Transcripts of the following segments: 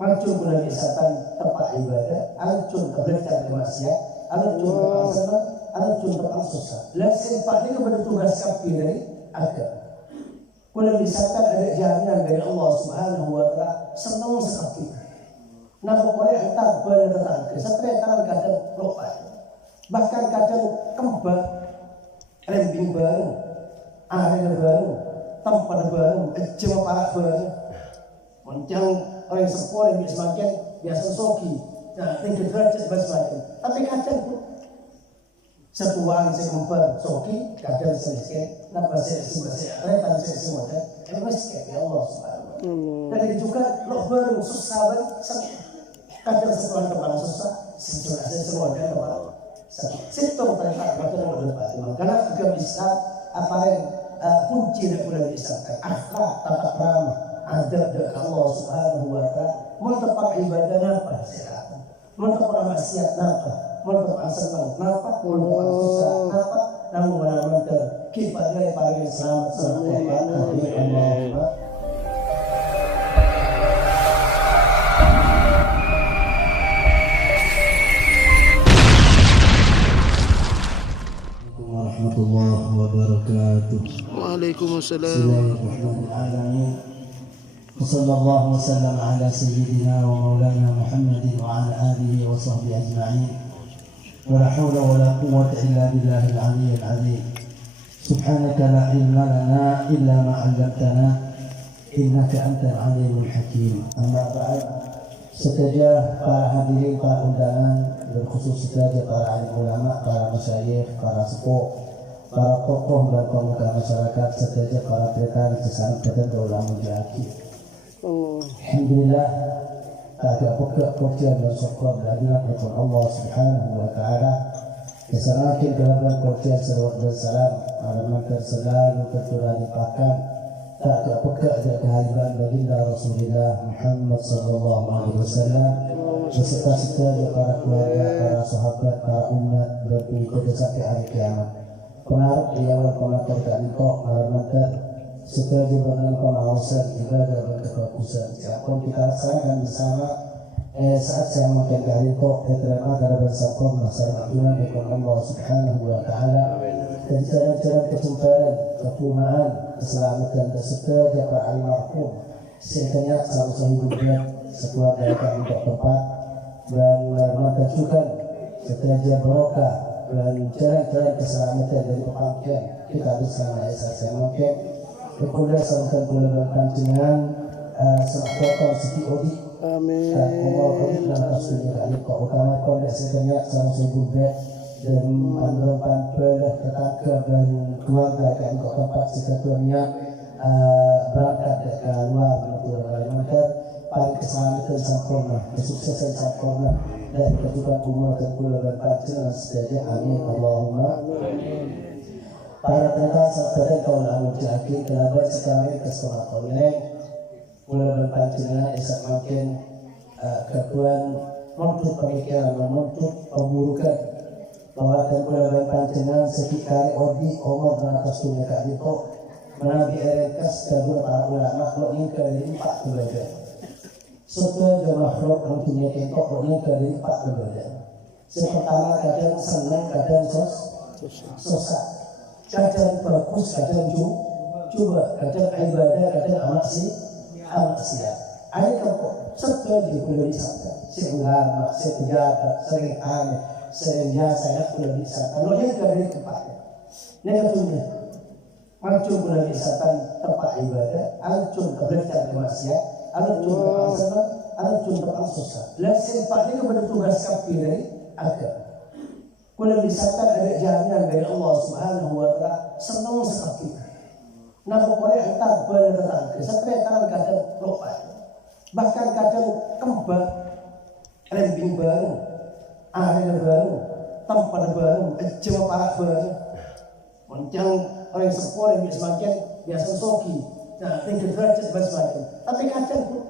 Ancur bulan wisata tempat ibadah, ancur belajar maksiat, ancur berpasangan, ancur bersusah. Lain empat ini kepada tugas kafir dari agama. Bulan wisata ada jaminan dari Allah Subhanahu Wa Taala senang sekali. Namun boleh hantar pada tetangga, sampai tangan kadang lupa, bahkan kadang kembar, rembing baru, arena baru, tempat baru, jam parak baru, mencang orang sekolah yang semakin biasa soki, nah tinggi derajat semakin. Tapi kadang pun sebuah saya kembar soki, kadang selesai, nampak saya rentan saya semua, miskin ya Allah Subhanahu. Dan juga lo baru susah banget. Kadang setelah kepala susah, semua ada kepala. Situng terletak pada orang karena juga bisa apa yang kunci dari bulan wisata, akhlak, tata krama, adab dari Allah Subhanahu Wa Taala. Mentempat ibadah napa sehat, mentempat maksiat napa, mentempat senang napa, mentempat susah napa, namun mengamalkan kifatnya paling selamat sampai Allah. Warahmatullahi wabarakatuh. Waalaikumsalam. Bismillahirrahmanirrahim. Wassallallahu wasallam ala sayyidina wa maulana Muhammadin wa ala alihi wa sahbihi ajma'in. Wa la hawla wa la quwwata illa billahil aliyyil azim. Subhanaka la ilma lana illa ma 'allamtana innaka antal alimul hakim. Amma ba'd. Setajah para hadirin, para undangan, dan khusus setajah para alim ulama, para masyayikh, para sepuh, para tokoh dan pemuda masyarakat, setajah para pekan sesama dan ulama jaki. Alhamdulillah, tak ada pokok pujian dan syukur lahirlah kepada Allah Subhanahu Wa Taala. Kesanakin kehadiran pujian salawat dan salam alamatkan selalu tercurah limpahkan. Tak ada pokok dan kehadiran baginda Rasulullah Muhammad Sallallahu Alaihi Wasallam beserta setajah para keluarga, para sahabat, para umat berikut sampai hari kiamat. Pengarap di awal komentar kantor alamatkan setajah dengan pengawasan ibadah dan kebagusan. Siapapun kita laksanakan bersama saat saya makan kali itu terima karena bersama masyarakat Tuhan dengan Allah Subhanahu Wa Taala dan jalan-jalan kesumpahan, kepunahan, keselamatan dan setajah para almarhum sehingga selalu sahibullah sebuah daerah untuk tempat dan menghormatkan juga setajah barokah dan jalan-jalan keselamatan dari pemangkian kita bersama saya makan berkuliah sampai bulan panjenengan sebagai segi odi. Amin. Allah berikan kasih kali kau utama kau sebenarnya sama sebutnya dan menerapkan belah tetangga dan keluarga kan kau tempat sekatunya berangkat ke luar untuk melakukan paling keselamatan sempurna, kesuksesan sempurna dan kejutan umur dan bulan panjenengan sejajar. Amin Allahumma. Para penonton serta kaum ulama jaki kerabat sekalian keselamatan kolek bulan panjenengan esak makin kebuan menuntut pemikiran menuntut pemburukan bahwa dan bulan panjenengan sekitar odi omor dan atas dunia kali itu menabi erekas kabur para ulama lo ingkar dari 4 belajar setelah makhluk yang dunia kentok lo ingkar dari 4 belajar. Pertama kadang senang kadang susah, kadang bagus kadang coba kadang ibadah kadang maksiat. Ada kelompok setelah di bulan wisata, ulama, pejabat, sering aneh, sering jasa, bulan wisata. Kalau yang dari tempatnya, negatifnya, ancur bulan wisata tempat ibadah, ancur belajar maksiat, ancur berpasangan, ancur bersusah. Lain tempat ini kepada tugas kafir dari agama. Bulan wisata ada jaminan dari Allah Subhanahu Wa Taala senang sekali. Namun boleh hantar pada tetangga, sampai tangan kadang lupa, bahkan kadang kembar, rembing baru, arena baru, tempat baru, jam parak baru, mencang orang sekolah yang semakin biasa soki, nah tinggi derajat semakin. Tapi kadang pun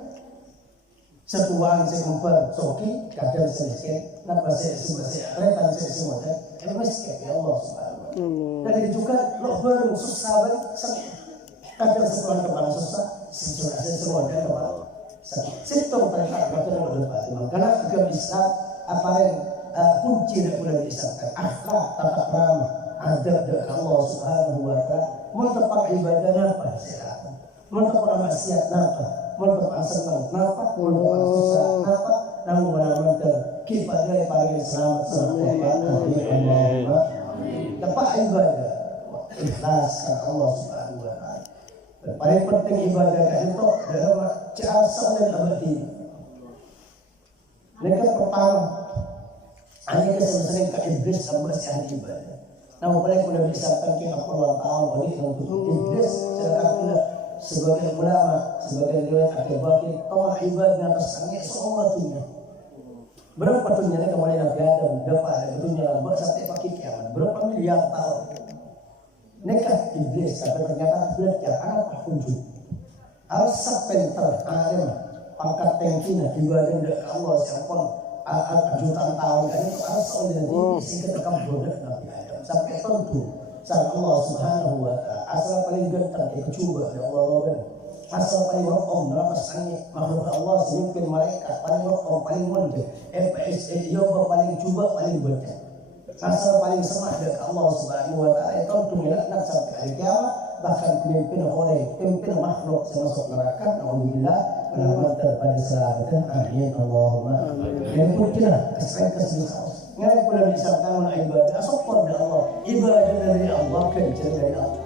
sebuah saya kembar soki, kadang selesai, nampak saya rentan saya semua, miskin ya Allah Subhanahu. Dan juga lo baru susah banget. Kadang setelah kepala susah, semua ada kepala. Sitong tarikat betul betul. Karena agama Islam apa yang kunci dari bulan Islam akhlak, tata krama, adab dari Allah Subhanahu wa taala. Mentepak ibadah apa? Silakan. Mentepak maksiat apa? Mentepak senang apa? Mentepak susah apa? Namun benar-benar kita dari paling selamat Allahumma. Tepak ibadah ikhlas karena Allah Subhanahu wa taala. Paling penting ibadah itu adalah asal dan abadi. Mereka pertama hanya kesering ke iblis sama si ahli ibadah. Namun paling sudah bisa tangking apa tahu ini untuk iblis sedangkan sebagai ulama, sebagai riwayat akibatnya tolak ibadah atas sangat semua dunia. Berapa dunia kembali Nabi Adam dapat dunia lama sampai pakai kiamat. Berapa miliar tahun? Nekat iblis tapi ternyata belajar apa kunjung. Harus sepenter alim pangkat tengkina ibadah dari Allah siapapun jutaan tahun kan itu harus oleh sehingga tekam bodoh Nabi Adam sampai tentu sama Allah Subhanahu wa taala asal paling ganteng itu coba ya Allah asal paling rokom nafas angin makhluk Allah semimpin malaikat paling rokom paling monje yoga paling coba paling baca asal paling semah dari Allah Subhanahu wa taala itu tunggak sampai hari kiamat bahkan pemimpin makhluk termasuk neraka alhamdulillah benar-benar terpada selamatkan amin Allahumma yang punya kesenangan ngai pula disangkan ibadah sopor dari Allah ibadah dari Allah kencang dari Allah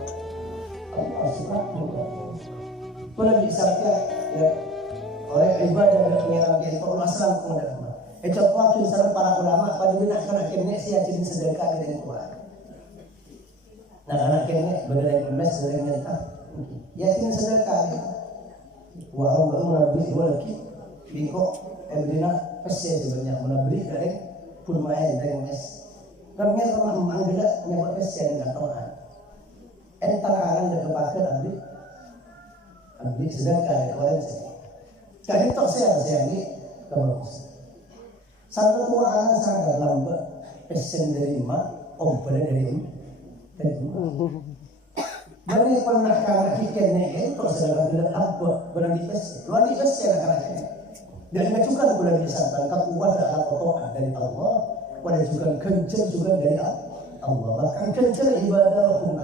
Subhanahu wa taala pula disangkan ya oleh ibadah dari pengiran kita Allah asal kemudian contoh kisah para ulama pada binatang akhirnya sia jadi sedekah dari Quran. Nah akhirnya berdaya emas berdaya nyata. Ya ini sedekah. Wa Nabi walaki bingko berdina pasti sebenarnya menabri dari pulmain dari emas. Ternyata memang tidak nyawa pasti yang katakan. Entar akan berkepakai abdi sedekah oleh saya. Jadi tak saya ini kebagus. Satu Quran sangat lambat, pesen dari dari Bani pernah karena kikirnya itu sedang tidak apa berani pesen, luar pesen karena dan juga boleh disangkan kekuatan atau dari Allah, pada juga kencang juga dari Allah. Bahkan kencang ibadah hukum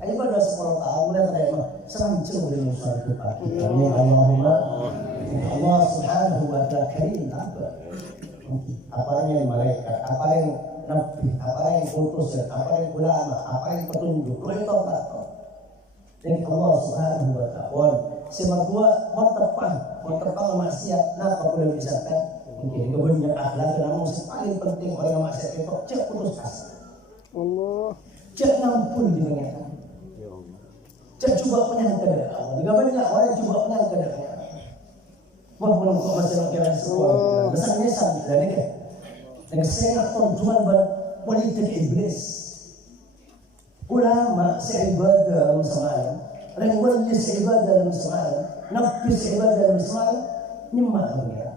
ibadah 10 tahun dan terima serancang dari usaha kita. Amin Allahumma. Allah Subhanahu wa taala karim apa yang malaikat, apa yang nabi, apa yang utusan, apa yang ulama, apa yang petunjuk, itu apa? Jadi Allah Subhanahu wa taala. Semua mau maksiat, napa boleh misalkan mungkin kebanyakan akhlak namun paling penting orang maksiat itu cek putus asa. Allah. Cek nampun di pengen. Cek coba penyangka dari Allah. Jika banyak orang coba penyangka dari Allah. Wah, belum kok masih kira semua. Besarnya sambil dari ke. Dengan sengat tujuan politik iblis. Ulama seibadah dalam semalam, rengwali seibadah dalam semalam, nabi seibadah dalam semalam, nyemak dunia.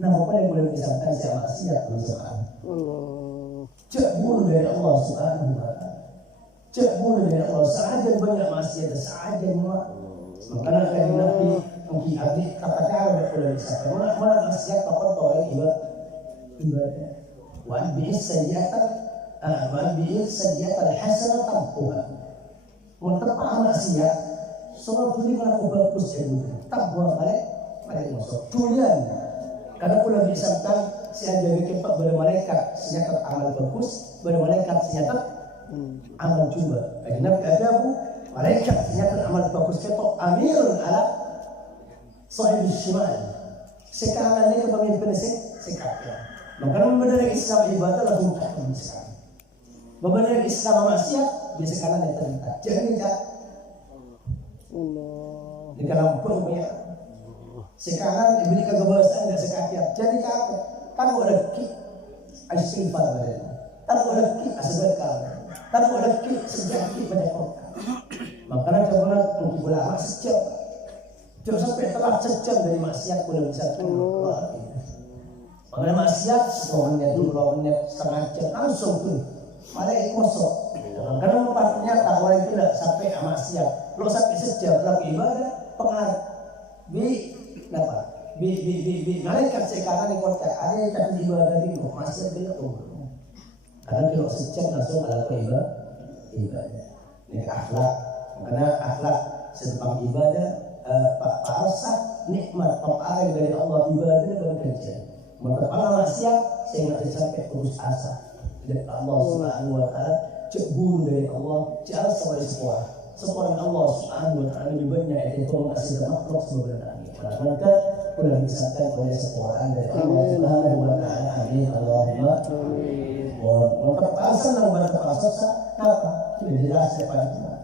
Nah, apa yang boleh disangkan siapa maksiat dalam semalam? Cek buru dari Allah Subhanahu wa taala. Cek buru dari Allah. Sahaja banyak maksiat, sahaja nyemak. Makanya kan nabi mungkin abdi kata-kata boleh disangkan. Mana maksiat apa tahu ibadah. Wa bi'is sayyi'at al-hasanah tampuha. Mentepak maksiat semua dunia kalau bagus jadi takwa balik masuk tulian karena pula disangkan si aja bikin pak pada malaikat senyatat amal bagus pada malaikat senyatat amal juga nabi adabu malaikat senyatat amal bagus ketok amirun ala sahib shimal sekarang ini kepemimpin sekarang maka membenar Islam ibadah langsung tak bisa membenar Islam maksiat di sekarang yang terlihat jadi tidak di dalam punya sekarang diberi kebebasan dan sekakiat jadi apa? Tanpa lagi istighfar tanpa lagi sedekah tanpa lagi sejati pada kota makanya coba untuk ulama sejam sampai telah sejam dari maksiat boleh bisa makanya maksiat 10 menit 20 menit setengah jam langsung pun malah kosong karena tempatnya tak boleh tidak sampai maksiat lo sampai sejam dalam ibadah pengaruh di apa malaikat sekarang di kota ada yang tak ibadah di kota masih ada tuh. Karena kalau sejak langsung ada ibadah. Ini akhlak, karena akhlak sedang ibadah parasah nikmat pepaling dari Allah ibadah dan kerja. Menterpala maksiat sehingga sampai putus asa dari Allah Subhanahu wa taala, cemburu dari Allah, jangan sampai sebuah Allah Subhanahu wa taala lebih banyak itu kasih makhluk sebenarnya. Maka sudah disangkan oleh sebuah dari Allah Subhanahu wa taala. Amin Allahumma amin. Menterpasa nang berterpasa apa? Sudah jelas pada kita.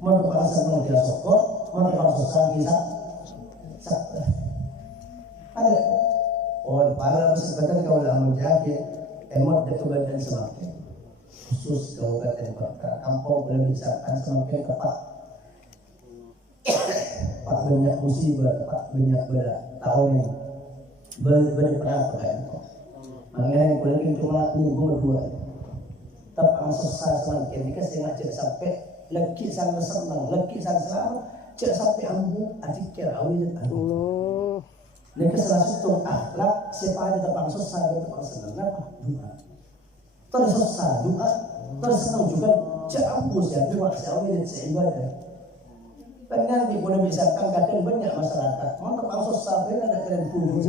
Menterpasa nang dia sokor, menterpasa kita sabda. Ada para peserta kau dah menjadi emot dan kebadan semakin khusus kabupaten kota kampung boleh misalkan semakin tepat banyak musibah banyak berat tahun ini banyak perang makanya yang paling cuma minggu berdua tapi susah semakin dikasih ngajak sampai lagi sana senang lagi sana selamat cek sampai ambu adik kira awil Allah. Mereka salah satu akhlak siapa ada tepang susah dan tepang senang apa? Doa. Terus susah doa, terus senang juga campur ya doa seawal dan seibadah. Pengen di boleh misalkan kadang banyak masyarakat, mau tepang susah benar ada keren puluh.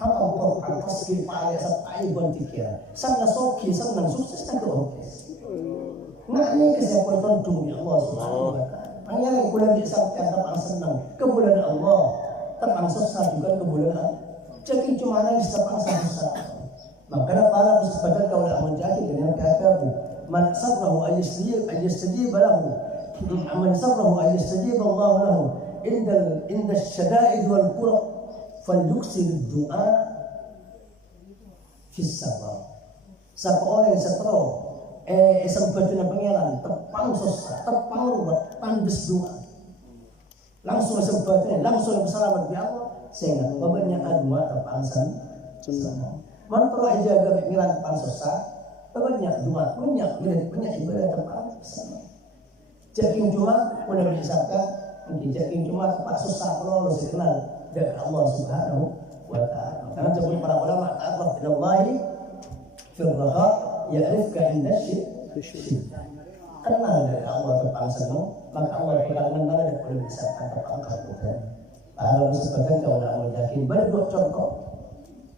Apa bukan paski payah sampai berpikir, sana soki senang sukses kan doa. Nah ini kesiapan tentu ya Allah Subhanahu wa taala. Hanya yang boleh misalkan tepang senang kemuliaan Allah. Tentang susah juga kemuliaan. Jadi cuma ada di tentang susah. Maka para peserta kau nak menjadi dengan kata man sabrahu ayastajib lahu. Man sabrahu ayastajib Allah lahu. Inda syada'id wal kurab falyuksil du'a fi sabar. Siapa orang yang setro sempatnya pangeran tepang susah, tepang ruwet, tandes doa. Langsung sempatnya, langsung bersalamat di Allah sehingga bebannya adua terpangsan mantra jaga pikiran tepang susah bebannya dua banyak ibadah terpangsan jaking cuma udah disangka mungkin jaking cuma tepat susah kalau harus dikenal dari Allah Subhanahu wa taala karena sebelum para ulama ta'arraf ila Allah fil raha ya'rifka inda syiddah kenal dari Allah terpangsan maka Allah kurang mengenal dan boleh disangka terpangkat bukan. Kalau disebutkan kau nak menjadi berdua contoh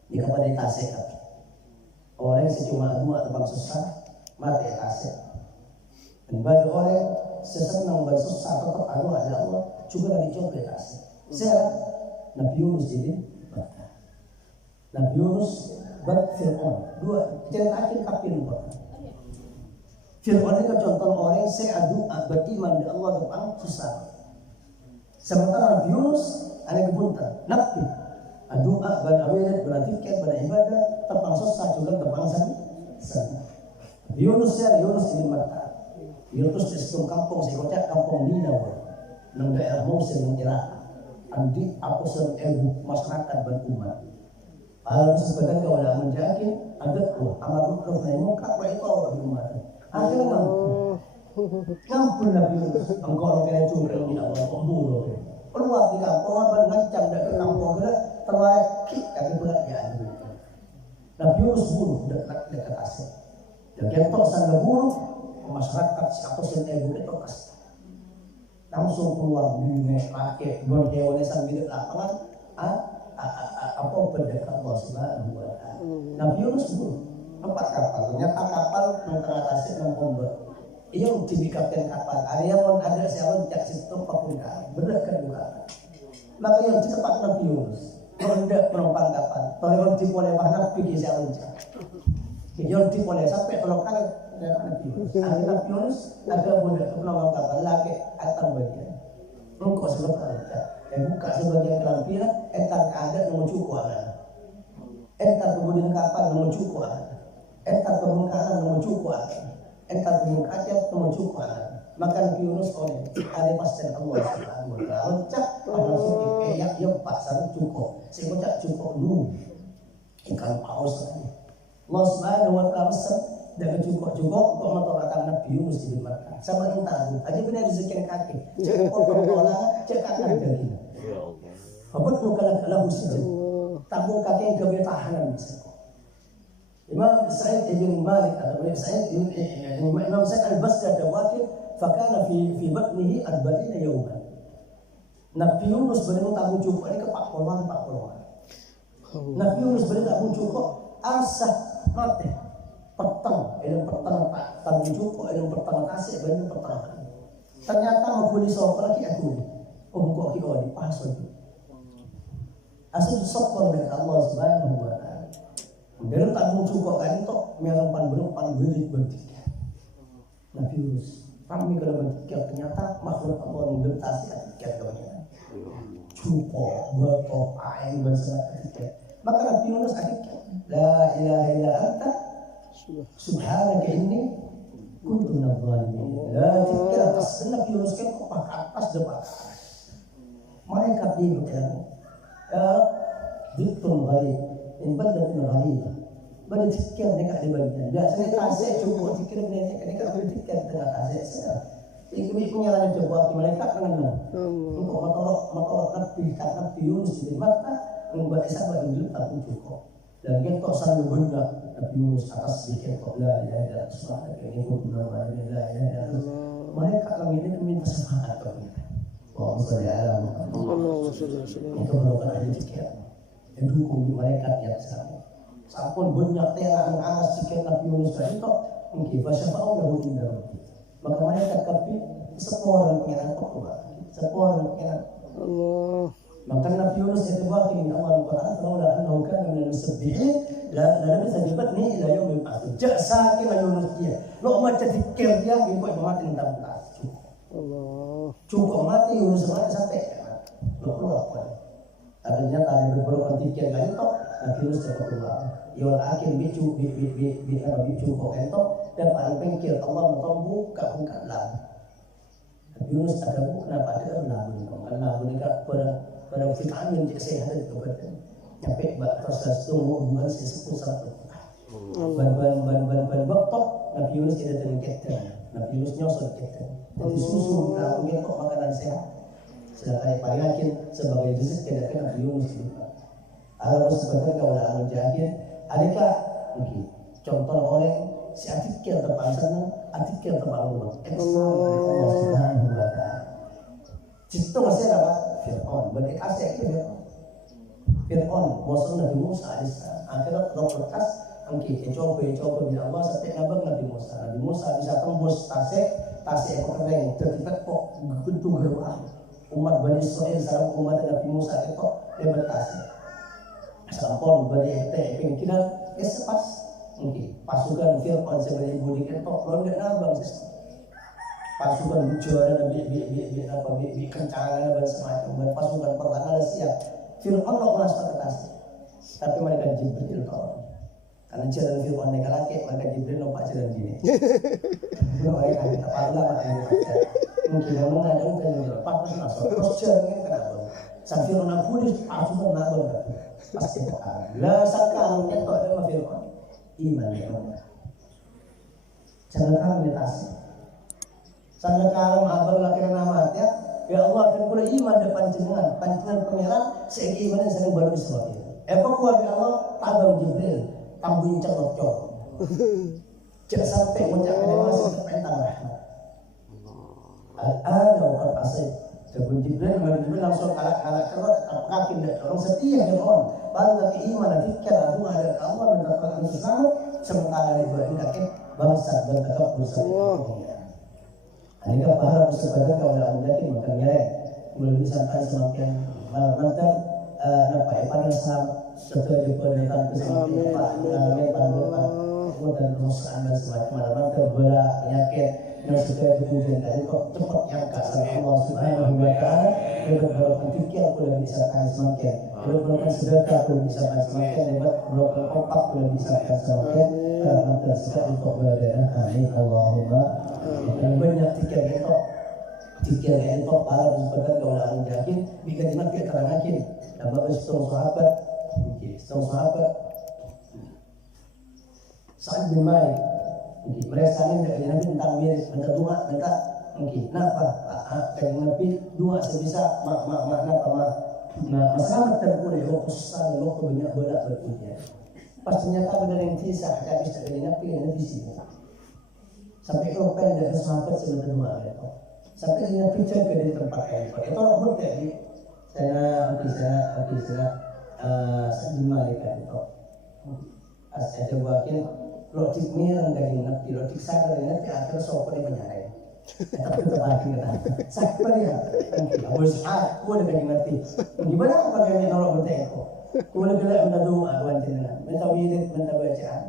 di kepada tasik orang yang cuma dua tentang susah mati tasik dan bagi orang sesenang bersusah tetap anu ada Allah juga dicoba tasik. Saya Nabi Yunus jadi Nabi Yunus berfirman dua cerita akhir kapil Firman ini contoh orang yang beriman di Allah tentang susah. Sementara Nabi Yunus ada kebuntan, Nabi doa berawilat berzikir beribadah tentang susah juga tentang sana. Yunus ini mata. Yunus di sebuah kampung sekota kampung Ninawa, nang daerah Mosul yang Irak. Andi aku serbu masyarakat berumat. Kalau sebenarnya kalau ada menjadi ada amar ma'ruf nahi munkar wa iqamah umat. Akhirnya kampung Nabi Yunus engkau kena curang di Allah pembunuh keluar di kampung apa ngancam dari kampung kita terlaki kaki berat Nabi Yunus bunuh dekat asir dan ketok sana bunuh masyarakat siapa sendiri itu kas langsung keluar bunga pakai berdewanya sambil lapangan apa berdekat Allah Subhanahu wa taala Nabi Yunus bunuh 4 kapal, ternyata kapal mengatasi 6 ombak. Ia jadi kapten kapal. Ada yang ada siapa tidak situ papungan, benar kan bukan? Maka yang cepat Nabi Yunus, hendak penumpang kapal. Kalau yang dimulai mana pergi siapa saja. Yang dimulai sampai tolong kan Nabi Yunus. Nabi Yunus ada budak penumpang kapal lagi atau bagian. Engkau sebentar. Yang buka sebagian kelampiran, entar keadaan menuju kuala. Entar kemudian kapal menuju kuala. Entar kemungkaran menuju kuala. Entar kemungkaran menuju kuala. Maka Nabi Yunus oleh ada pasien Allah Subhanahu wa taala. Cak pada suci yang pasar cukup. Saya cukup dulu. Ikan paus tadi. Allah Subhanahu wa taala dan cukup kok motor kata Nabi Yunus di Makkah. Sama intan aja benar rezeki kaki. Cek orang cek kanan dari. Fabut nukalah lahu sijin. Tabung kaki ke tahanan. Imam Sa'id ibn Malik atau Imam Sa'id al-Basri ada wakil, fakana fi batnihi 40 yawman. Nabi Yunus benar tak cukup ini ke Pak Polwan. Nabi Yunus benar tak cukup asah mati petang, ini petang tak cukup, ini petang kasih, ini petang. Ternyata menghuni soal lagi aku ni, kok kita ni pas itu. Asal sokong dari Allah Subhanahu Wa Taala. Benar tak cukup kan itu, merang pan berit bertiga. Nabi Yunus, kami kalau bertiga ternyata makhluk Allah membatasi tiga kebanyakan. Cukup berkop air bersama tiga. Maka Nabi Yunus akhirnya, la ilaha illa anta, subhanaka inni kuntu minadh dhalimin. La tiga atas Nabi Yunus kan kok atas depan. Mereka dibuat Diktun gharib, in baldatin gharibah. Bada tikir dekat di bagian. Biasanya tasik cukup tikir dekat tikir tengah tasik saya. Ikut penyalaan coba mereka dengan untuk motor Nabi Yunus di mata membuat sahabat hidup tak cukup. Dan kita selalu benda Nabi Yunus atas sedikit kok la ilaha illallah subhanaka inni kuntu minadh dhalimin. La ilaha illallah. Mereka kami ini minta semangat kami. Oh, misalnya Allah itu merupakan ahli zikir yang dukung mereka yang sama. Sampun banyak terang anas zikir Nabi Yunus itu mungkin bahasa Allah lahu indah. Maka mereka tapi semua orang pengiran Allah, semua orang pengiran Allah. Maka Nabi Yunus itu bagi min awal Al-Quran, laula annahu kana min al-musabbihin la labisa fi batnihi ila yaumil ba'ts. Jasa kira Yunus dia. Lo macam zikir dia ikut mati dalam tas. Allah. Cukup mati Yunus sampai lo keluar. Adanya tadi beberapa zikir kan itu Nabi Yunus cepat keluar. Yang akhir bicu kok itu dan paling pengkir Allah buka lah. Nabi Yunus ada kenapa ada lagu ini pada vitamin yang sehat itu berarti nyampe proses tumbuhan sesuatu satu. Ban baktok Nabi Yunus tidak terkait. Nabi Yunus nyosot kita. Jadi susu lalu kita makanan sehat. Sedangkan paling yakin sebagai juzuk tidak kena Nabi Yunus juga. Kalau sebagai kawalan jahil, adakah mungkin contoh orang si atikir terpaksa atikir terlalu Allah Subhanahu Wa Taala. Cipta masih apa? Fir'aun, berdekasih itu Fir'aun, bosan Nabi Musa alaihissalam. Akhirnya berkas, angki, coba bila Allah sampai nabang Nabi Musa. Nabi Musa bisa tembus tasik kering, terlibat kok begitu geruah. Umat Bani Israel sarang umat Nabi Musa itu dia bertasik. Sampun beri pengkiran, sepas mungkin pasukan Fir'aun sebagai ibu dikentok, londet nabang pasukan juara bi kencangan dan semacam pasukan pertahanan siap. Fir'aun lo merasa ketasi, tapi mereka Jibril kawan. Karena jalan Fir'aun mereka laki, mereka Jibril nampak jalan gini. Mereka kita parla makanya baca. Mungkin kamu ada untuk lepas masuk. Terus jalannya kenapa? Sampai Fir'aun nampuni pasukan nabung. Pasti tak. Lah sekarang kita ada Fir'aun iman ya Allah. Jangan kamu meditasi. Sampai kalau abang laki nama ya Allah dan kula iman depan jenengan panjenengan segi iman sering baru Israel. Apa kuat Allah tabang Jibril tambun cocok. Jangan sampai mencapai masih tentang rahmat. Ada orang pasir. Tabun Jibril langsung alat keluar kaki dan orang setia dengan baru lagi iman dikira aku ada Allah mendapatkan sesuatu sementara itu dikatakan bangsa dan tetap bersama. Jika para peserta kawalan mendaki makanya belum disampaikan semakin nanti apa pada setelah diperlihatkan kesempatan dan perusahaan dan semacam nanti berat penyakit yang sudah dipujian dari kok cepat yang kasar Allah Subhanahu Wa Taala beberapa pikir boleh disampaikan semakin beberapa sedekah boleh disampaikan semakin beberapa kompak boleh disampaikan semakin karena tersekat untuk berada. Amin Allahumma. Banyak tiga itu para peserta kawalan yakin bikin nabi terangakin dan bagus sahabat Sa'ad bin Malik mereka ini dari nabi tentang miris minta dua minta mungkin kenapa kayak nabi dua sebisa Nah, masalah terpulih waktu sana waktu banyak bolak berpunya. Pas ternyata benar yang kisah, tak bisa dengan api yang di sini. Sampai kalau pendek sahabat sebenarnya itu. Sampai dengan pijak ke di tempat kayak itu orang pun kayak ini. Saya dimalikan itu. Saya coba kira logik ni orang dari nabi, logik saya dari nabi akhir sopan yang menyalai. Tapi terbagi kan. Siapa dia? Harus aku ada dari nabi. Gimana aku pakai nolok berteko? Kemudian kita minta doa tuan jenengan, minta wirid, minta bacaan.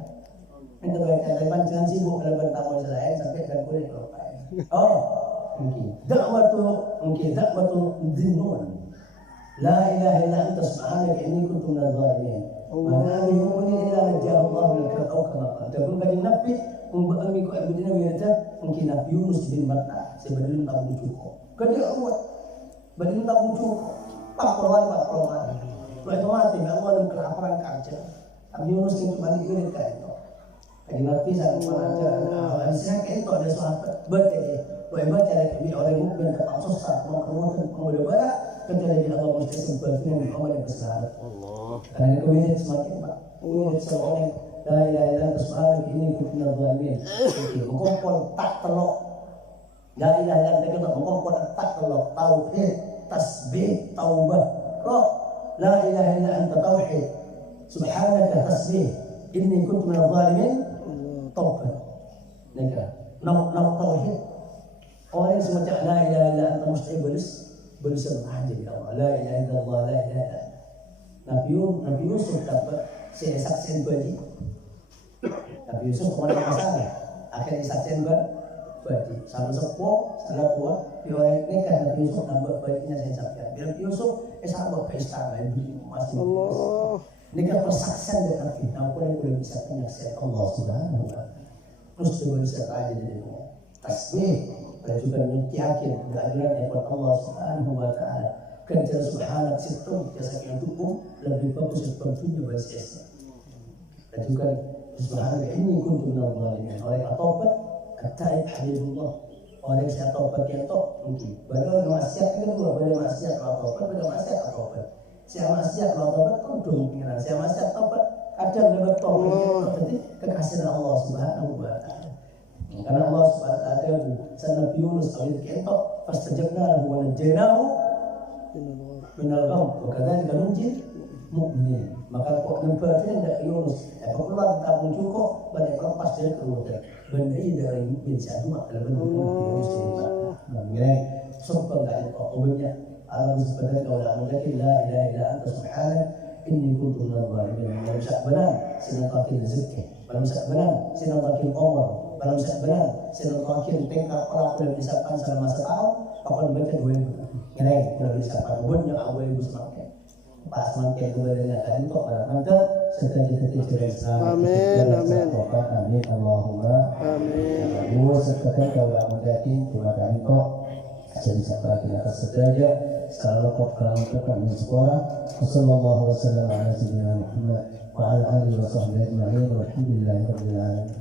Dari panjangan sibuk dalam bertamu selain sampai dan kulit kelopai. Oh, mungkin dakwatu dinun. La ilaha illa anta subhanaka inni kuntu minadh dhalimin. Mana yu'minu illa najjahu Allah min al-kau kama qala. Dabun kaji nabi mengalami ko abudina wirata mungkin Nabi Yunus bin Matta sebelum tabung cukup. Kerja kuat. Belum tabung cukup. Pahlawan. Itu mati enggak mau kelaparan kerja. Nabi Yunus itu balik ke itu. Kaji nabi saat mengajar habisnya kayak itu ada sahabat baca dari orang mukmin tak susah mau kemudian barat kecuali Allah mesti sempurna dengan amal yang besar. Allah. Karena kemudian semakin pak, kemudian seorang la ilaha illallah subhanahu ini kunna zalimin. Mengkompol tak telok. La ilaha illallah mengkompol tak telok tauhid, tasbih, taubah. Roh la ilaha illa anta tauhid. Subhanaka tasbih. Inni kuntu minadh zalimin. Taubah. Nika. Nama tauhid. Orang yang semacam la ilaha illa anta mesti berusaha aja ya Allah, la ilaha illallah, la ilaha. Nabi Yusuf dapat saksian bagi. Nabi Yusuf orang masalah, akhirnya saksian bagi. Sama sepuh, salah tua, riwayat ini kan Nabi Yusuf nambah baginya saya saksian. Nabi Yusuf sama ke istana yang masih. Allah. Ini kan persaksian dengan kita, apa yang boleh bisa menyaksikan Allah Subhanahu wa Ta'ala. Terus berusaha aja di dunia. Tasbih. Dan juga yakin kehadiran hebat Allah Subhanahu wa Ta'ala. Kerja subhanak situ jasa yang dukung lebih bagus sepertinya bahasa. Dan juga subhanak ini kuntu minadh dhalimin. Orang taubat kata habibullah. Orang yang taubat yang mungkin. Baru maksiat kan dua, baru maksiat kalau taubat, baru maksiat kalau taubat. Saya maksiat kalau taubat kan dong pikiran. Saya maksiat taubat kadang dapat taubat. Jadi kekasihan Allah Subhanahu wa Ta'ala. Karena Allah SWT Nabi Yunus awal kentok fastajabna lahu wa najjaynahu minal gham wa kadzalika nunjil mu'minin. Maka kok nembatin dari Yunus kok keluar tabung cukup banyak lepas dari keluarga bendai dari mukmin saduma dalam bentuk Yunus ini sebab enggak ada obatnya alam sebenarnya kalau mengatakan la ilaha illa anta subhanaka inni kuntu minadh dhalimin. Malam benar sinatakin rezeki, malam benar sinatakin umur, malam benar sinatakin tingkah orang yang disahkan selama setahun akan baca 2 bulan. Ini kalau disahkan bunyi awal ibu semakin pas semakin kemudian ada untuk para nanti setelah Islam. Amin amin amin Allahumma amin. Ibu setelah kalau mengatakan terima kasih kok jadi sampai kita saja. Salam kepada kami semua. Wassallallahu wasallam ala sayyidina Muhammad wa ala alihi wa sahbihi ajma'in. Walhamdulillahirabbil alamin.